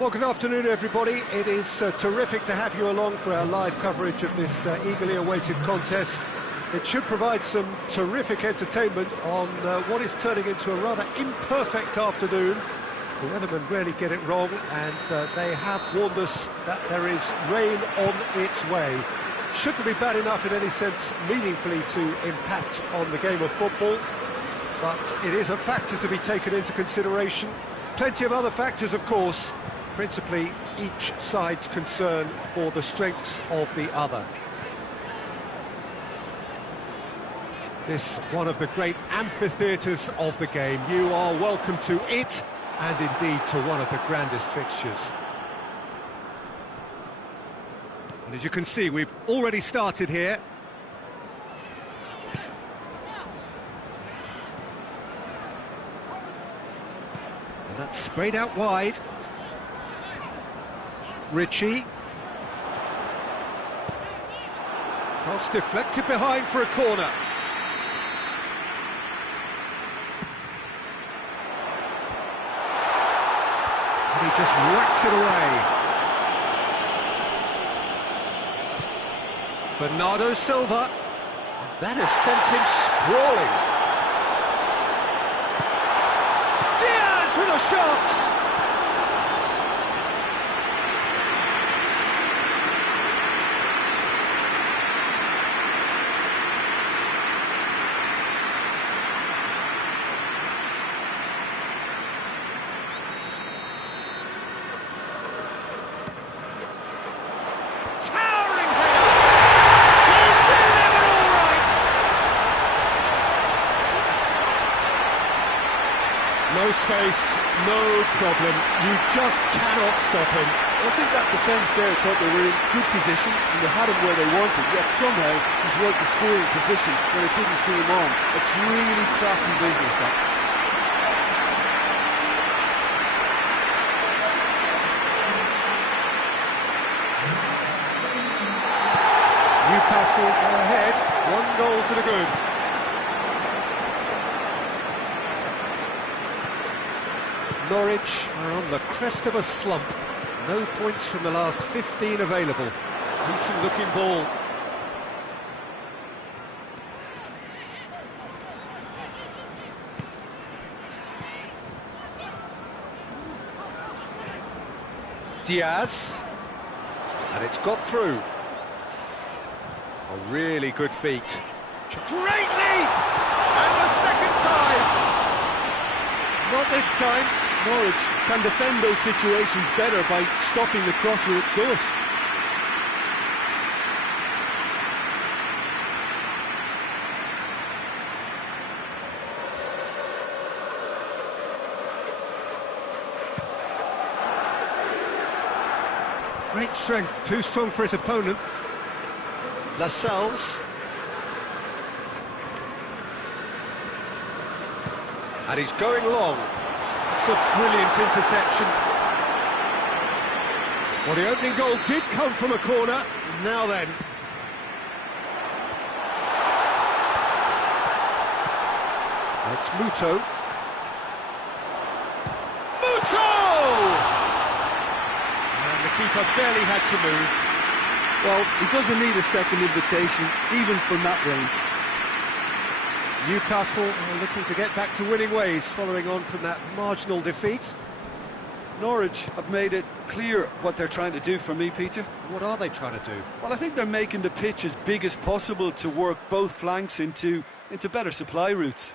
Well, good afternoon, everybody. It is terrific to have you along for our live coverage of this eagerly awaited contest. It should provide some terrific entertainment on what is turning into a rather imperfect afternoon. The weathermen rarely get it wrong, and they have warned us that there is rain on its way. Shouldn't be bad enough in any sense meaningfully to impact on the game of football, but it is a factor to be taken into consideration. Plenty of other factors, of course, principally each side's concern for the strengths of the other. This one of the great amphitheatres of the game. You are welcome to it, and indeed to one of the grandest fixtures. And as you can see, we've already started here. And that's sprayed out wide. Ritchie. Cross deflected behind for a corner. And he just whacks it away. Bernardo Silva. That has sent him sprawling. Diaz with a shot! No space, no problem. You just cannot stop him. I think that defence there thought they were in good position and they had him where they wanted, yet somehow he's worked the scoring position when it didn't see him on. It's really crafty business, that. Newcastle are ahead, 1 goal to the good. Norwich are on the crest of a slump. No points from the last 15 available. Decent looking ball. Diaz. And it's got through. A really good feat. Great leap! And the second time! Not this time. Norwich can defend those situations better by stopping the crosser at source. Great strength, too strong for his opponent. Lascelles. And he's going long. It's a brilliant interception. Well, the opening goal did come from a corner. Now then. It's Muto. And the keeper barely had to move. Well, he doesn't need a second invitation, even from that range. Newcastle are looking to get back to winning ways following on from that marginal defeat. Norwich have made it clear what they're trying to do for me, Peter. What are they trying to do? Well, I think they're making the pitch as big as possible to work both flanks into better supply routes.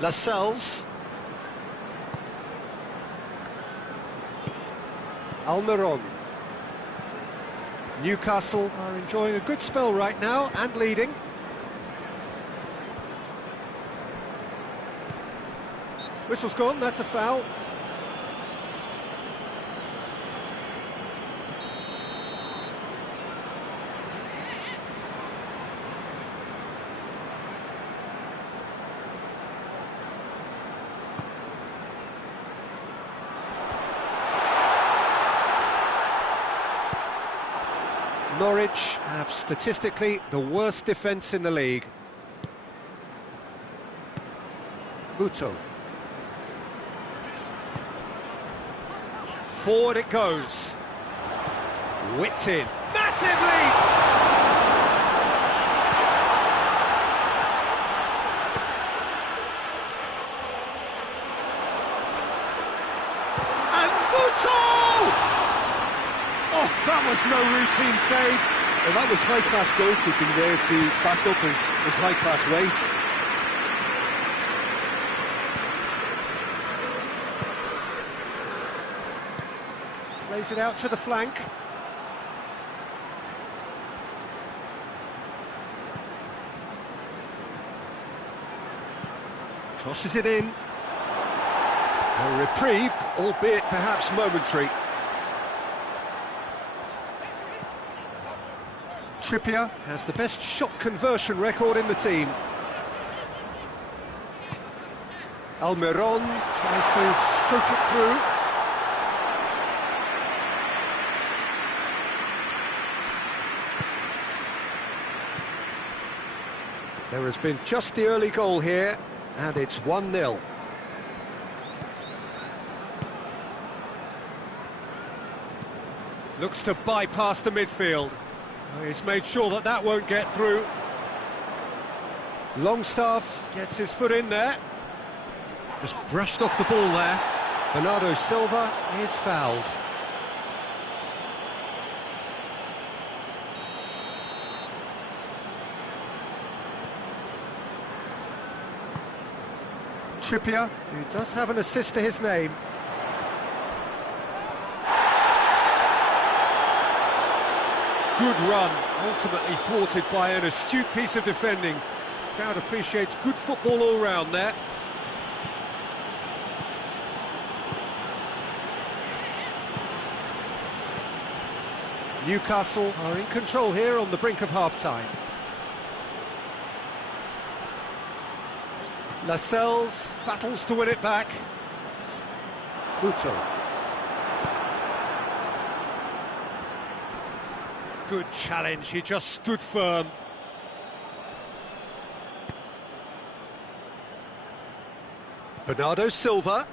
Lascelles. Almiron. Newcastle are enjoying a good spell right now and leading. Whistle's gone, that's a foul. Norwich have statistically the worst defence in the league. Muto. Forward it goes. Whipped in. Massive leap! And Muto! Oh, that was no routine save. Well, that was high-class goalkeeping there to back up his high-class weight. Plays it out to the flank. Crosses it in. A reprieve, albeit perhaps momentary. Trippier has the best shot conversion record in the team. Almiron tries to stroke it through. There has been just the early goal here, and it's 1-0. Looks to bypass the midfield. He's made sure that that won't get through. Longstaff gets his foot in there. Just brushed off the ball there. Bernardo Silva is fouled. Trippier, who does have an assist to his name. Good run, ultimately thwarted by an astute piece of defending. Crowd appreciates good football all round there. Newcastle are in control here on the brink of half-time. Lascelles battles to win it back. Muto. Good challenge, he just stood firm. Bernardo Silva.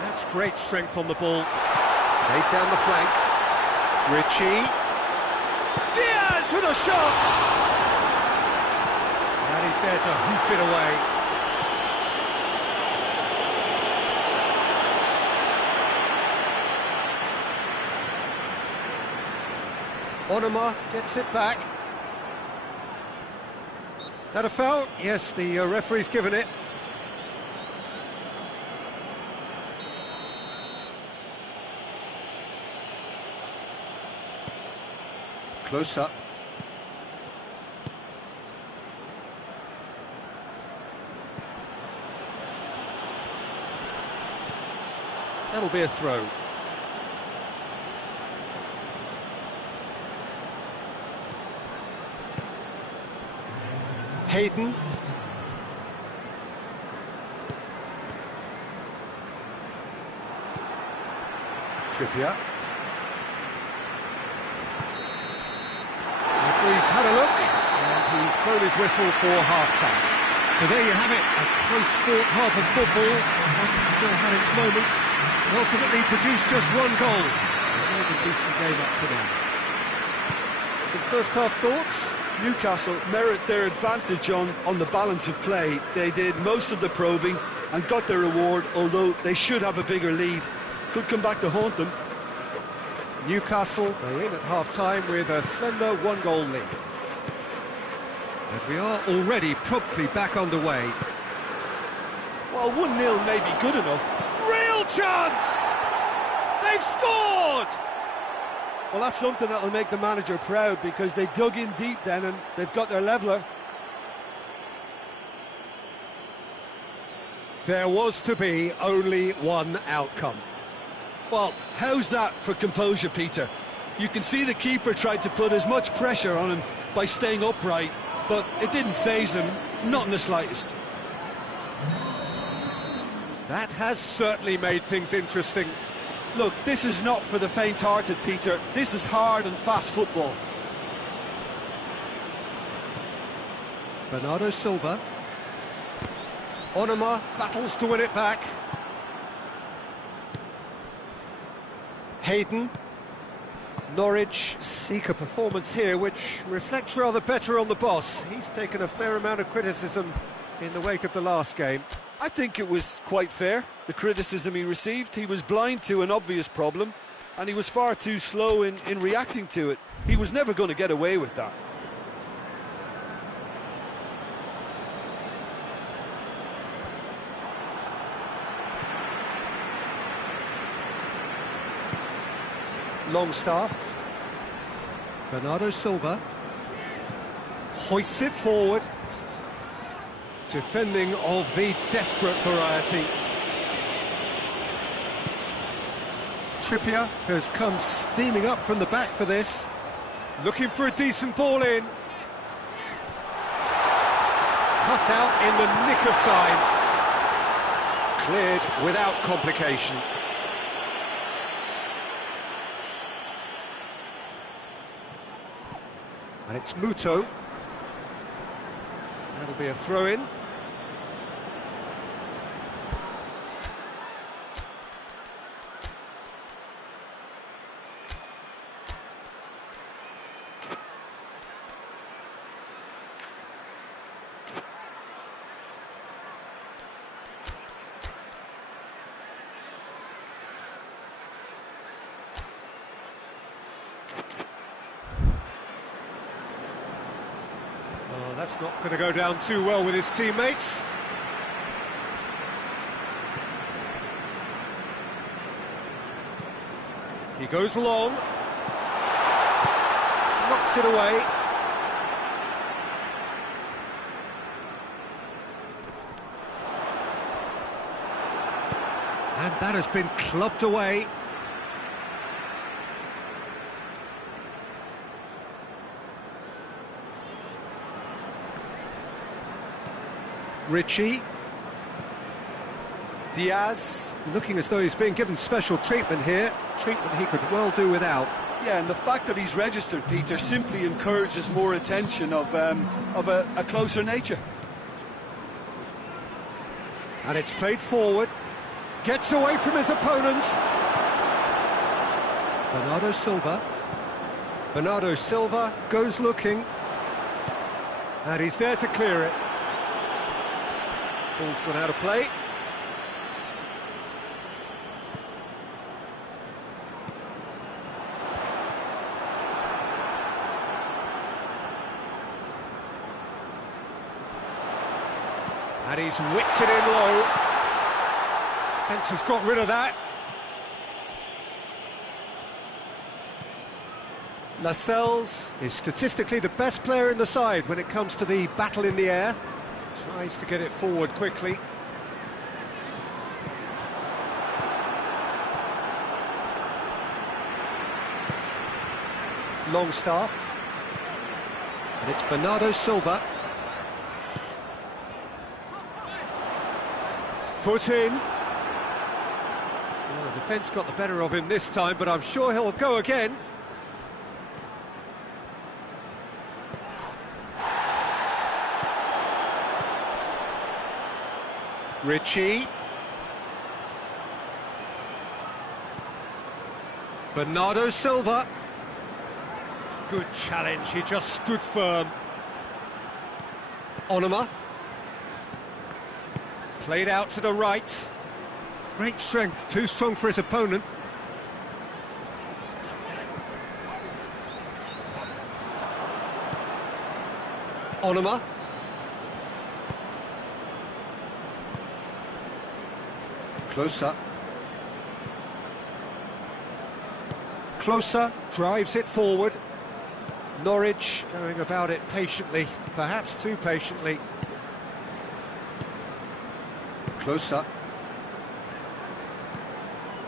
That's great strength on the ball. Played down the flank. Ritchie. Diaz with a shot! And he's there to hoof it away. Onoma gets it back. Is that a foul? Yes, the referee's given it. Close up. That'll be a throw. Hayden. Trippier. Referee's had a look, and he's blown his whistle for half-time. So there you have it, a close-fought half of football. One still had its moments, and ultimately produced just one goal. It was a decent game up to now. Some first-half thoughts? Newcastle merit their advantage on the balance of play. They did most of the probing and got their reward, although they should have a bigger lead. Could come back to haunt them. Newcastle go in at half-time with a slender one-goal lead. And we are already promptly back underway. Well, 1-0 may be good enough. Real chance! They've scored! Well, that's something that'll make the manager proud, because they dug in deep then and they've got their leveller. There was to be only one outcome. Well, how's that for composure, Peter? You can see the keeper tried to put as much pressure on him by staying upright, but it didn't faze him, not in the slightest. That has certainly made things interesting. Look, this is not for the faint-hearted, Peter. This is hard and fast football. Bernardo Silva. Onuma battles to win it back. Hayden. Norwich seek a performance here which reflects rather better on the boss. He's taken a fair amount of criticism in the wake of the last game. I think it was quite fair, the criticism he received. He was blind to an obvious problem, and he was far too slow in reacting to it. He was never going to get away with that. Longstaff. Bernardo Silva. Hoists it forward. Defending of the desperate variety. Trippier has come steaming up from the back for this. Looking for a decent ball in. Cut out in the nick of time. Cleared without complication. And it's Muto. That'll be a throw-in. That's not going to go down too well with his teammates. He goes long. Knocks it away. And that has been clubbed away. Ritchie. Diaz, looking as though he's being given special treatment here. Treatment he could well do without. Yeah, and the fact that he's registered, Peter, simply encourages more attention of a closer nature. And it's played forward. Gets away from his opponents. Bernardo Silva. Bernardo Silva goes looking. And he's there to clear it. Ball's gone out of play. And he's whipped it in low. Defence has got rid of that. Lascelles is statistically the best player in the side when it comes to the battle in the air. Tries to get it forward quickly. Longstaff. And it's Bernardo Silva. Foot in. Well, the defence got the better of him this time, but I'm sure he'll go again. Ritchie. Bernardo Silva. Good challenge, he just stood firm. Onuma. Played out to the right. Great strength, too strong for his opponent. Onuma. Closer. Closer, drives it forward. Norwich going about it patiently, perhaps too patiently. Closer.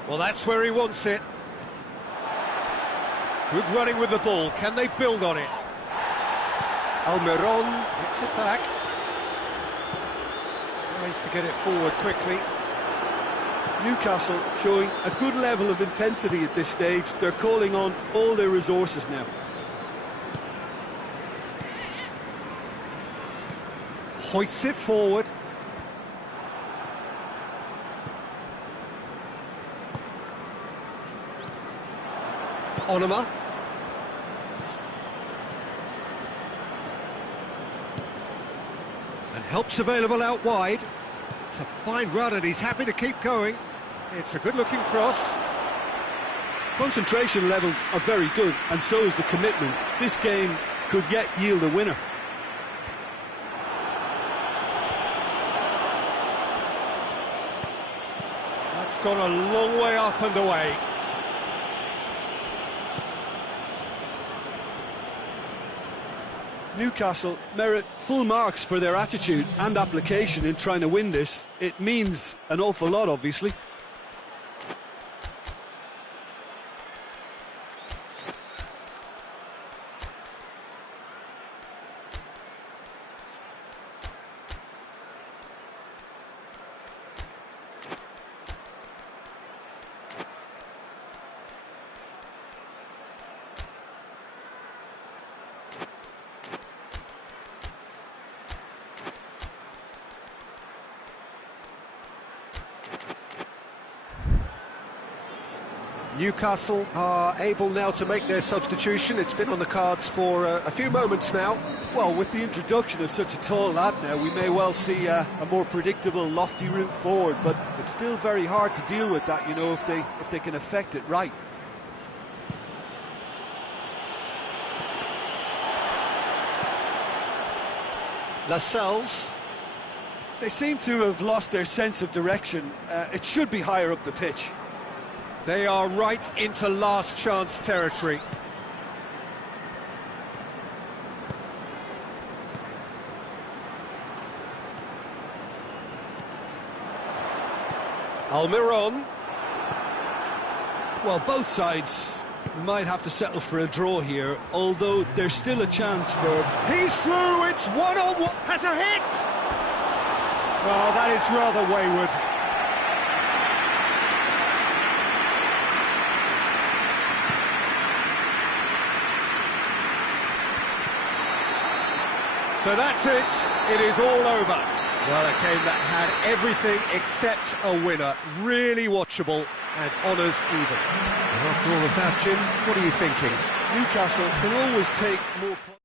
Well, that's where he wants it. Good running with the ball. Can they build on it? Almiron gets it back. Tries to get it forward quickly. Newcastle showing a good level of intensity at this stage. They're calling on all their resources now. Hoists it forward. Onoma. And help's available out wide. It's a fine run and he's happy to keep going. It's a good-looking cross. Concentration levels are very good, and so is the commitment. This game could yet yield a winner. That's gone a long way up and away. Newcastle merit full marks for their attitude and application in trying to win this. It means an awful lot, obviously. Newcastle are able now to make their substitution. It's been on the cards for a few moments now. Well, with the introduction of such a tall lad now, we may well see a more predictable, lofty route forward, but it's still very hard to deal with that, you know, if they can effect it right. Lascelles. They seem to have lost their sense of direction. It should be higher up the pitch. They are right into last chance territory. Almiron. Well, both sides might have to settle for a draw here, although there's still a chance for... He's through, it's one-on-one, has a hit! Well, that is rather wayward. So that's it, it is all over. Well, a game that had everything except a winner. Really watchable and honours even. And after all of that, Jim, what are you thinking? Newcastle can always take more points.